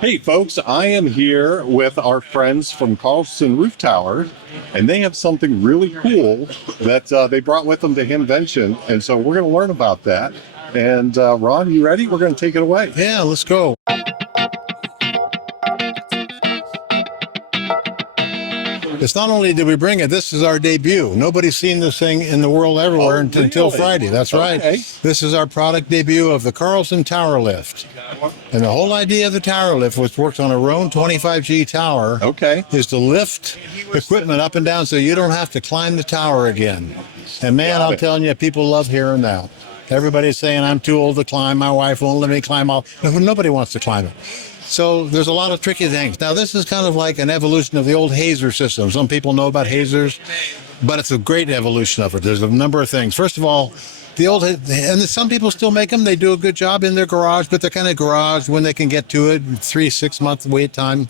Hey folks, I am here with our friends from Carlson Roof Tower, and they have something really cool that they brought with them to Hamvention, and so we're going to learn about that. And Ron, you ready? We're going to take it away. Yeah, let's go. It's not only did we bring it, this is our debut. Nobody's seen this thing in the world everywhere until Friday. That's right. Okay. This is our product debut of the Carlson Tower Lift. And the whole idea of the tower lift, which works on a Rohn 25G tower, is to lift equipment up and down so you don't have to climb the tower again. And man, I'm telling you, people love hearing that. Everybody's saying, I'm too old to climb. My wife won't let me climb off. Nobody wants to climb it. So there's a lot of tricky things. Now, this is kind of like an evolution of the old hazer system. Some people know about hazers, but it's a great evolution of it. There's a number of things. First of all, the old, and some people still make them. They do a good job in their garage, but they're kind of garage when they can get to it, 3-6 month wait time.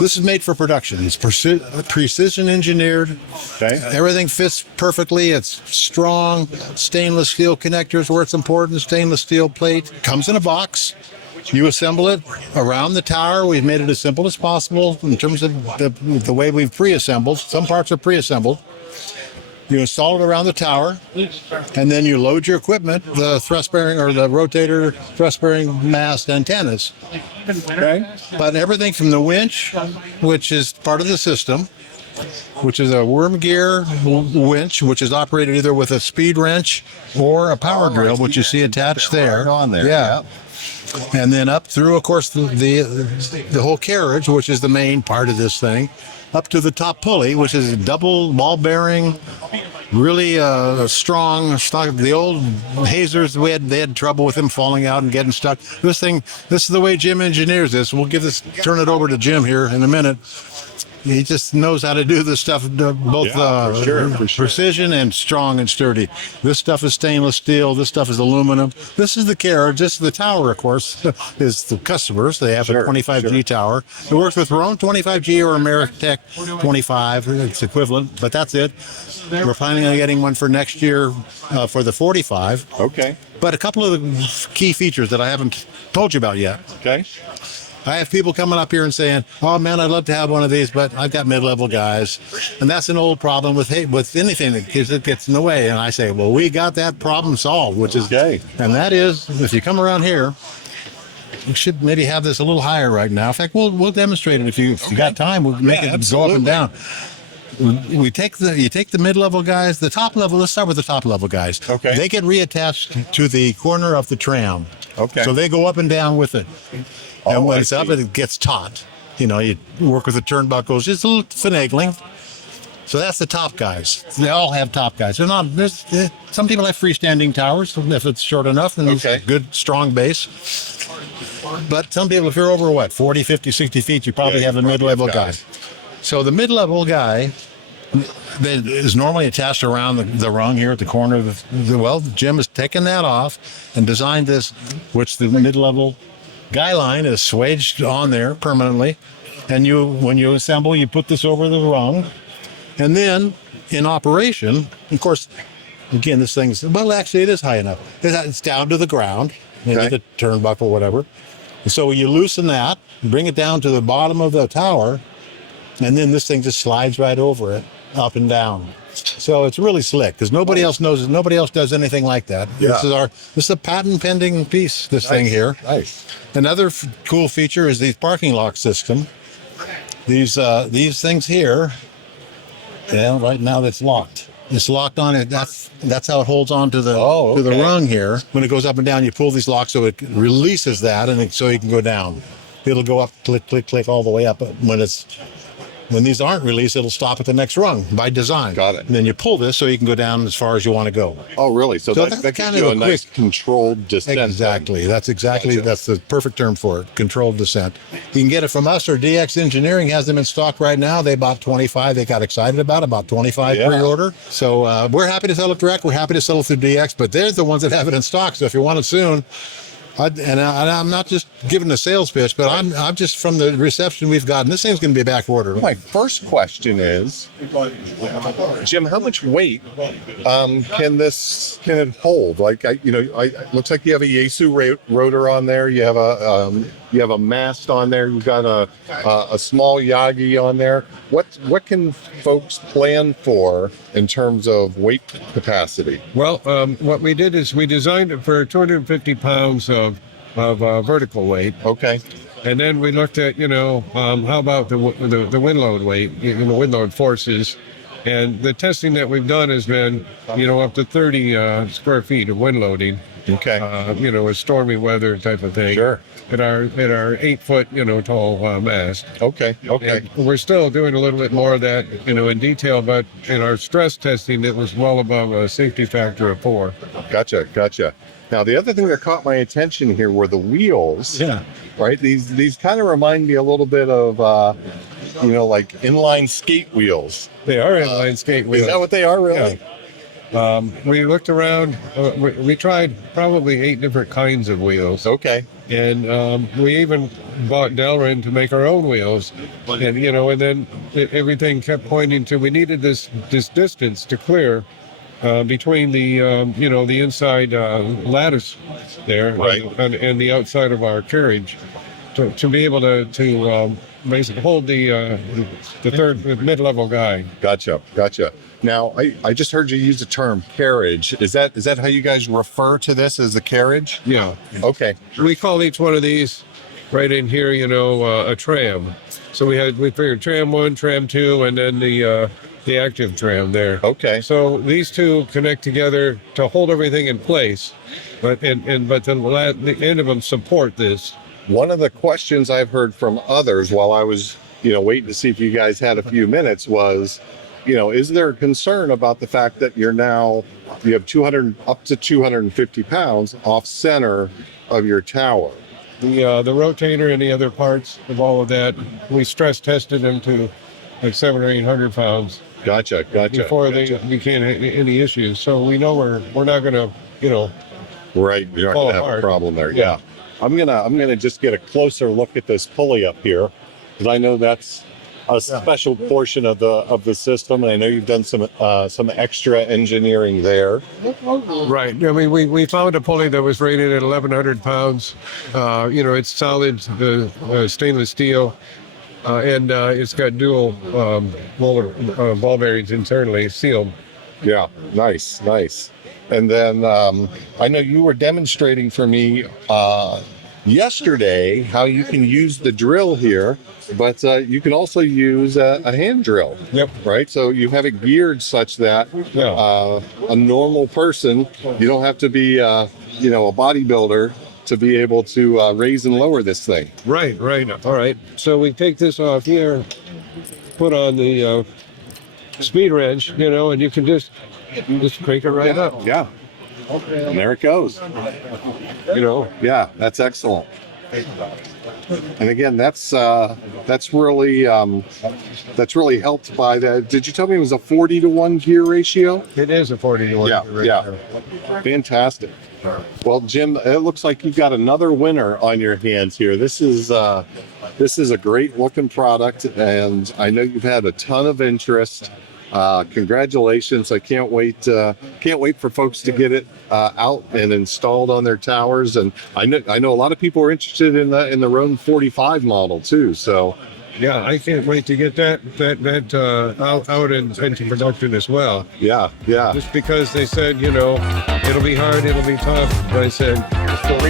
This is made for production. It's precision engineered. Okay. Everything fits perfectly. It's strong stainless steel connectors where it's important. Stainless steel plate. Comes in a box. You assemble it around the tower. We've made it as simple as possible in terms of the way we've pre-assembled. Some parts are pre-assembled. You install it around the tower, and then you load your equipment, the thrust bearing or the rotator thrust bearing mast antennas. Okay. But everything from the winch, which is part of the system, which is a worm gear winch, which is operated either with a speed wrench or a power drill, which you see attached there. Right on there. Yeah. And then up through, of course, the whole carriage, which is the main part of this thing, up to the top pulley, which is a double ball bearing, really strong. The old hazers, they had trouble with them falling out and getting stuck. This is the way Jim engineers this. We'll turn it over to Jim here in a minute. He just knows how to do this stuff, both for sure. Precision and strong and sturdy. This stuff is stainless steel. This stuff is aluminum. This is the carriage. This is the tower, of course, is the customers. They have a 25G tower. It works with Rohn 25G or Amerite 25. It's equivalent, but that's it. We're planning on getting one for next year for the 45. Okay. But a couple of the key features that I haven't told you about yet. Okay. I have people coming up here and saying, oh man, I'd love to have one of these, but I've got mid-level guys. And that's an old problem with anything that gets in the way. And I say, well, we got that problem solved, which is, and that is, if you come around here, we should maybe have this a little higher right now. In fact, we'll demonstrate it if you got time. We'll make it go up and down. You take the mid-level guys, the top level. Let's start with the top level guys. Okay. They get reattached to the corner of the tram. Okay. So they go up and down with it. And when it's up, it gets taut. You work with the turnbuckles, just a little finagling. So that's the top guys. They all have top guys. Some people have freestanding towers if it's short enough and it's a good, strong base. But some people, if you're over 40, 50, 60 feet, you probably have a mid-level guy. So the mid-level guy that is normally attached around the rung here at the corner of Jim has taken that off and designed this, which the mid-level guy line is swaged on there permanently, and when you assemble, you put this over the rung, and then in operation, of course, again, this thing's actually it is high enough. It's down to the ground, the turnbuckle, whatever. And so you loosen that, bring it down to the bottom of the tower, and then this thing just slides right over it, up and down. So it's really slick because nobody else knows it. Nobody else does anything like that. Yeah. This is a patent pending piece, this thing here. Nice. Another cool feature is the parking lock system. These things here, right now that's locked. It's locked on it. That's how it holds on to the to the rung here. When it goes up and down, you pull these locks so it releases that, and so you can go down. It'll go up, click, click, click, all the way up. When these aren't released, it'll stop at the next rung by design. Got it. And then you pull this so you can go down as far as you want to go. Oh, really? So that gives you a nice controlled descent. Exactly. That's the perfect term for it, controlled descent. You can get it from us, or DX Engineering has them in stock right now. They bought 25. They got excited about 25 pre-order. So we're happy to sell it direct. We're happy to sell it through DX, but they're the ones that have it in stock. So if you want it soon, I'm not just giving a sales pitch, but I'm just from the reception we've gotten. This thing's going to be back order. My first question is, Jim, how much weight can it hold? Looks like you have a Yaesu rotor on there. You have a You have a mast on there. You've got a small Yagi on there. What can folks plan for in terms of weight capacity? Well, what we did is we designed it for 250 pounds of vertical weight. Okay. And then we looked at, how about the wind load weight, the wind load forces. And the testing that we've done has been, up to 30 square feet of wind loading. Okay. With stormy weather type of thing. Sure. At our 8-foot, tall mast. Okay. Okay. And we're still doing a little bit more of that, in detail, but in our stress testing, it was well above a safety factor of 4. Gotcha. Now, the other thing that caught my attention here were the wheels. Yeah. Right. These kind of remind me a little bit of, like inline skate wheels. They are inline skate wheels. Is that what they are, really? Yeah. We looked around. We tried probably 8 different kinds of wheels. Okay. And we even bought Delrin to make our own wheels. And and then everything kept pointing to we needed this distance to clear between the the inside lattice there, right, and the outside of our carriage to be able to basically hold the third mid-level guy. Gotcha. Now, I just heard you use the term carriage. Is that how you guys refer to this, as the carriage? Yeah. Okay. We call each one of these right in here, a tram. So we figured tram 1, tram 2, and then the active tram there. Okay. So these two connect together to hold everything in place, but the end of them support this. One of the questions I've heard from others while I was, waiting to see if you guys had a few minutes was, is there a concern about the fact that you have 200 up to 250 pounds off center of your tower? The rotator and the other parts of all of that, we stress tested them to like 700 or 800 pounds. Gotcha. Before they became any issues. So we know we're not going to, right. You're not going to have a problem there. Yeah. I'm gonna just get a closer look at this pulley up here, because I know that's a special portion of the system, and I know you've done some extra engineering there. Right. I mean, we found a pulley that was rated at 1,100 pounds. It's solid stainless steel, and it's got dual ball bearings internally sealed. Yeah. Nice. And then I know you were demonstrating for me yesterday how you can use the drill here, but you can also use a hand drill. Yep. Right. So you have it geared such that a normal person, you don't have to be a bodybuilder to be able to raise and lower this thing. Right. All right. So we take this off here, put on the speed wrench, and you can just crank it right up. Yeah. And there it goes. Yeah, that's excellent. And again, that's really helped by that. Did you tell me it was a 40-to-1 gear ratio? It is a 40-to-1 gear ratio. Yeah. Fantastic. Well, Jim, it looks like you've got another winner on your hands here. This is a great looking product, and I know you've had a ton of interest. Congratulations! I can't wait for folks to get it out and installed on their towers. And I know a lot of people are interested in the Rohn 45 model too. So yeah, I can't wait to get that out into production as well. Yeah. Just because they said, it'll be hard, it'll be tough. But I said,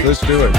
let's do it.